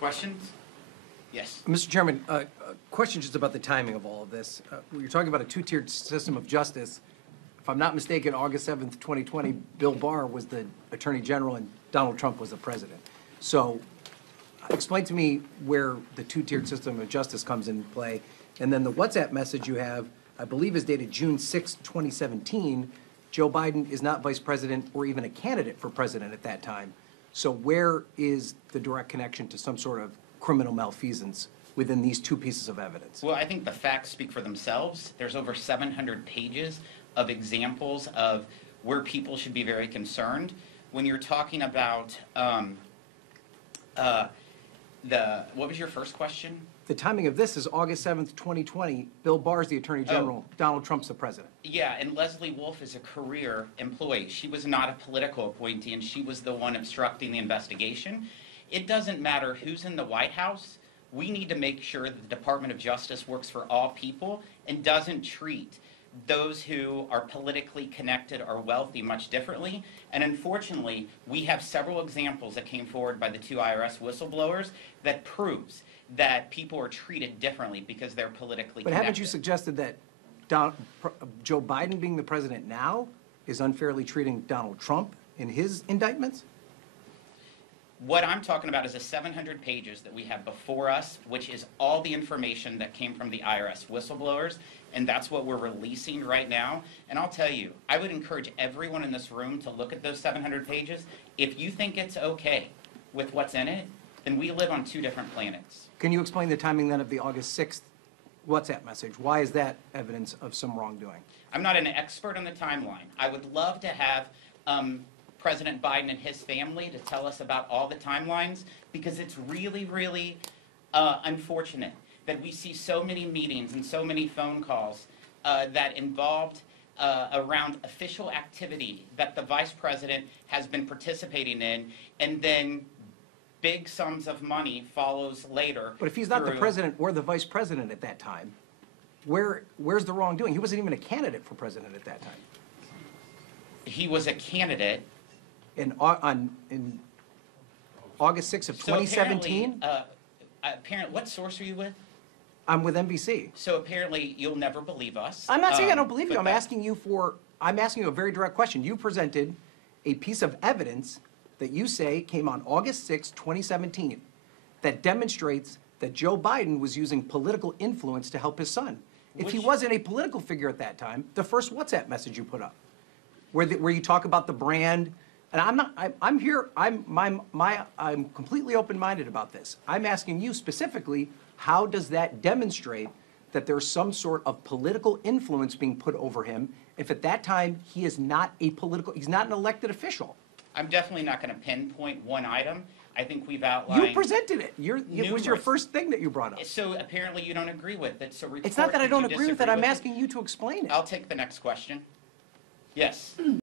Questions? Yes. Mr. Chairman, a question just about the timing of all of this. You're talking about a two-tiered system of justice. If I'm not mistaken, August 7th, 2020, Bill Barr was the Attorney General and Donald Trump was the President. So explain to me where the two-tiered system of justice comes into play. And then the WhatsApp message you have, I believe is dated June 6, 2017. Joe Biden is not Vice President or even a candidate for President at that time. So where is the direct connection to some sort of criminal malfeasance within these two pieces of evidence? Well, I think the facts speak for themselves. There's over 700 pages of examples of where people should be very concerned. When you're talking about what was your first question? The timing of this is August 7th, 2020. Bill Barr's the Attorney General. Donald Trump's the President. Yeah, and Leslie Wolf is a career employee. She was not a political appointee, and she was the one obstructing the investigation. It doesn't matter who's in the White House. We need to make sure that the Department of Justice works for all people and doesn't treat those who are politically connected or wealthy much differently. And unfortunately, we have several examples that came forward by the two IRS whistleblowers that proves that people are treated differently because they're politically But connected. haven't you suggested that Joe Biden being the president now is unfairly treating Donald Trump in his indictments? What I'm talking about is the 700 pages that we have before us, which is all the information that came from the IRS whistleblowers, and that's what we're releasing right now. And I'll tell you, I would encourage everyone in this room to look at those 700 pages. If you think it's okay with what's in it, then we live on two different planets. Can you explain the timing then of the August 6th WhatsApp message? Why is that evidence of some wrongdoing? I'm not an expert on the timeline. I would love to have President Biden and his family to tell us about all the timelines, because it's really, really unfortunate that we see so many meetings and so many phone calls that involved around official activity that the vice president has been participating in, and then big sums of money follows later. But if he's not the president or the vice president at that time, where's the wrongdoing? He wasn't even a candidate for president at that time. He was a candidate. In August 6th of 2017? Apparently, what source are you with? I'm with NBC. So apparently you'll never believe us. I'm not saying I don't believe you. I'm asking you a very direct question. You presented a piece of evidence that you say came on August 6, 2017, that demonstrates that Joe Biden was using political influence to help his son. If he wasn't a political figure at that time, the first WhatsApp message you put up, where you talk about the brand, and I'm completely open-minded about this. I'm asking you specifically, how does that demonstrate that there's some sort of political influence being put over him if at that time he is not he's not an elected official? I'm definitely not going to pinpoint one item. I think we've outlined. You presented it. It was your first thing that you brought up. So apparently you don't agree with it. So it's not that I don't agree with it. I'm asking you to explain it. I'll take the next question. Yes.